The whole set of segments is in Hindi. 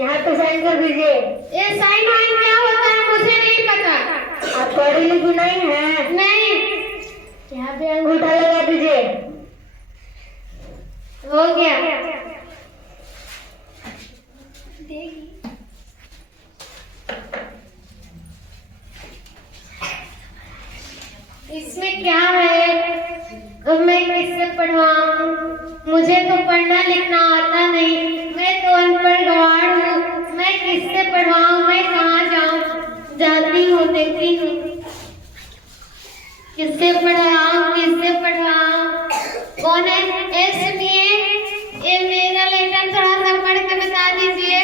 यहाँ पे साइन कर दीजिए। ये साइन वाइन क्या होता है मुझे नहीं पता। आप पढ़ी लिखी नहीं है? नहीं। यहाँ पे अंगूठा लगा दीजिए। हो गया। इसमें क्या है? अब मैं किससे पढ़वाऊं? मुझे तो पढ़ना लिखना आता नहीं। मैं तो अनपढ़ गवार हूँ। मैं किससे पढ़वाऊं? मैं कहाँ जाऊं? जाती हूँ, देखती हूँ किससे पढ़वाऊं, किससे पढ़वाऊं। कौन है? ए सुनिए, ये मेरा लेटर थोड़ा सा पढ़ के बता दीजिए।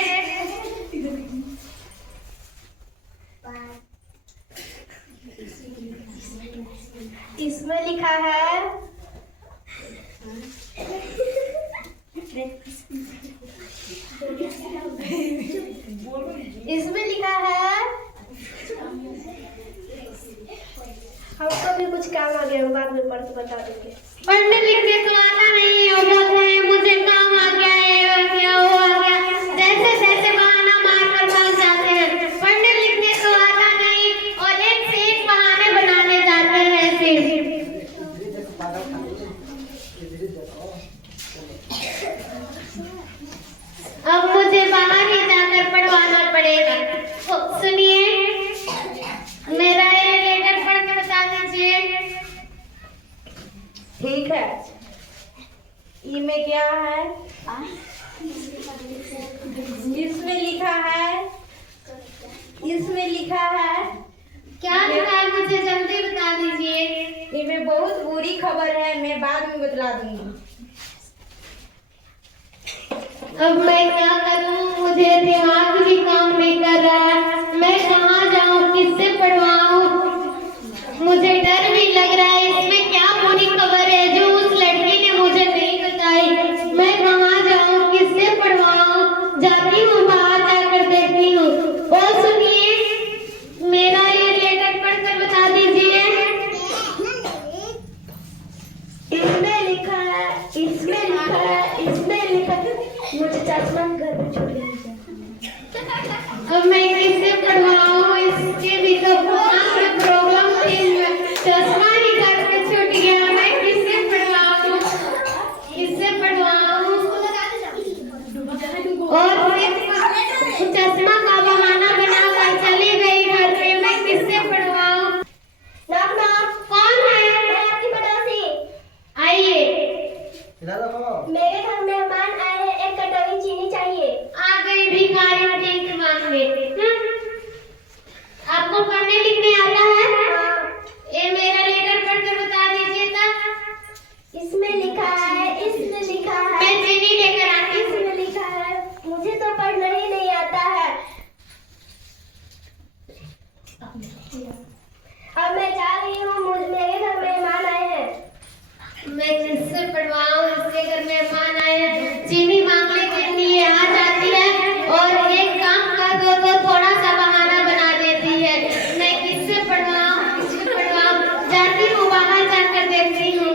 इसमें लिखा है हमको भी कुछ काम आ गया, हम बाद में पढ़ के बता देंगे। पढ़ने लिखने तो आता नहीं हो, बोलते हैं मुझे काम आ गया है, आ गया वो आ गया, जैसे जैसे बहाना मार कर भाग जाते हैं। पढ़ने लिखने तो आता नहीं और एक से एक बहाने बनाने जाते हैं ऐसे। अब मुझे बाहर ही जाकर पढ़वाना पड़ेगा। सुनिए, मेरा ये लेटर पढ़ के बता दीजिए। ठीक है। इसमें क्या है? इसमें लिखा है, इसमें लिखा है। क्या लिखा है मुझे जल्दी बता दीजिए। इसमें बहुत बुरी खबर है, मैं बाद में बतला दूंगी। अब मैं क्या करूं? मुझे दिमाग भी काम नहीं कर रहा है। मैं कहाँ जाऊं, किससे पढ़वाऊं? मुझे डर भी लग रहा है। इसमें क्या बुरी खबर है जो उस लड़की ने मुझे नहीं बताई? मैं कहाँ जाऊं, किससे पढ़वाऊं? जाती हूँ, बाहर जाकर देखती हूँ। और सुनिए, मेरा ये लेटर पढ़कर बता दीजिए। इसमें लिखा है, इसमें लिखा है, इसमें लिखा है। मुझे चश्मा घर पे छोड़ दीजिए। अब मैं किससे पढ़वाऊं? इसके भी तो आँख में प्रॉब्लम थी, चश्मा ही घर पे छूट गया। मैं किससे पढ़वाऊं, किससे पढ़वाऊं? और फिर चश्मा का बहाना बनाकर चली गई घर पे। मैं किससे पढ़वाऊं? Knock knock. कौन है? मैं आपकी पड़ोसी। आइए। मेरे घर मेहमान आए हैं, एक कटोरी चीनी चाहिए। आ गई भिखारी भीख मांगने। आपको पढ़ने लिखने आता है? ये मेरा लेटर पढ़कर बता दीजिए तब। इसमें लिखा है, इसमें लिखा है। मैं चीनी लेकर आती हूँ। इसमें लिखा है। मुझे तो पढ़ना ही नहीं आता है। अब मैं जा रही हूँ, मेरे घर मेहमान आए हैं। मैं किससे पढ़वाऊं? इसके घर मेहमान आए हैं, चीनी मांगने के लिए आ जाती है और एक काम कर दो तो थोड़ा सा बहाना बना देती है। मैं किससे पढ़वाऊं, किससे पढ़वाऊं? जाती हूँ, बाहर जाकर देखती हूँ।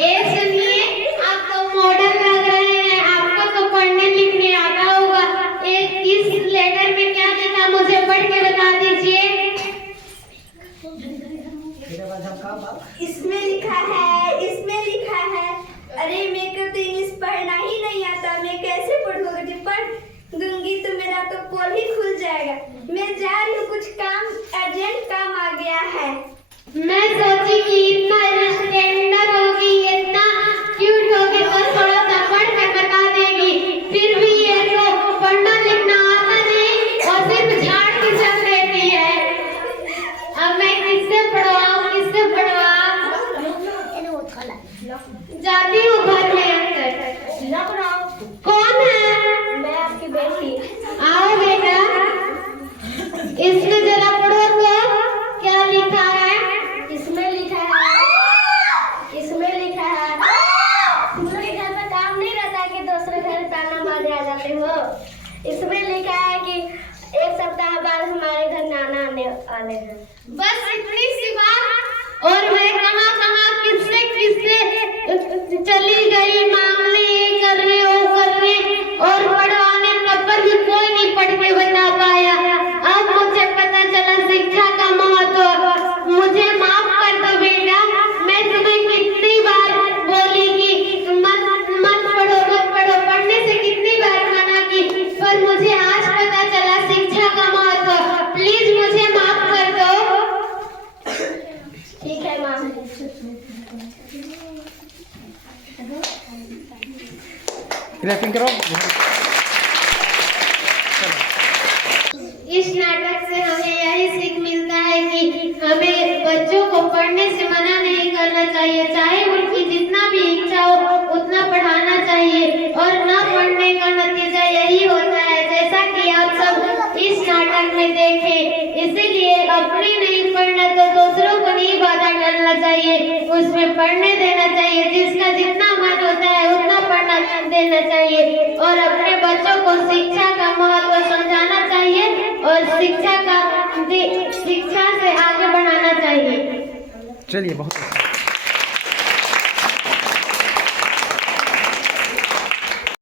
ये सुनिए, आप तो मॉडल लग रहे हैं, आपको तो पढ़ने लिखने आता होगा। इस लेटर में क्या लिखा मुझे पढ़ के बता दीजिए। इसमें लिखा है, इसमें लिखा है। अरे मेरे को तो इंग्लिश पढ़ना ही नहीं आता, मैं कैसे पढ़ूंगा? जब पढ़ दूंगी तो मेरा तो पोल ही खुल जाएगा। मैं जा रही हूँ, कुछ काम, अर्जेंट काम आ गया है। मैं सोची कि इतना स्टैंडर्ड होगी, इतना क्यूट होगी तो थोड़ा सा पढ़ कर बता देगी। फिर भी ये तो पढ़ना लिखना आता नहीं और सिर्फ झाड़ की चल रहती है। अब मैं किससे पढ़वाऊं, किससे पढ़वाऊं? जाती हूँ घर में अंदर। कौन है? मैं आपकी बेटी। आओ बेटा, इसमें जरा पढ़ो तो क्या लिखा है। इसमें लिखा है, इसमें लिखा है। तुम्हारे घर में काम नहीं रहता कि दूसरे घर ताना मारने आ जाते हो? इसमें लिखा है कि एक सप्ताह बाद हमारे घर नाना आने वाले हैं। बस इतनी सी बात। और मैं कहाँ कहाँ किससे किससे चली गई मांगने, ये करने वो करने और पढ़वाने, तब पर भी कोई क्लैपिंग करो। इस नाटक से हमें यही सीख मिलता है कि हमें बच्चों को पढ़ने से मना नहीं करना चाहिए, चाहे उनकी जितना भी इच्छा हो उतना पढ़ाना चाहिए, और न पढ़ने का नतीजा यही होता है जैसा कि आप सब इस नाटक में देखें। इसीलिए अपने नहीं पढ़ना तो दूसरों को नहीं बाधा करना चाहिए, उसमें पढ़ने देना चाहिए, जिसका जितना मन होता है उतना पढ़ना देना चाहिए, और अपने बच्चों को शिक्षा का महत्व समझाना चाहिए और शिक्षा से आगे बढ़ाना चाहिए। चलिए बहुत अच्छा।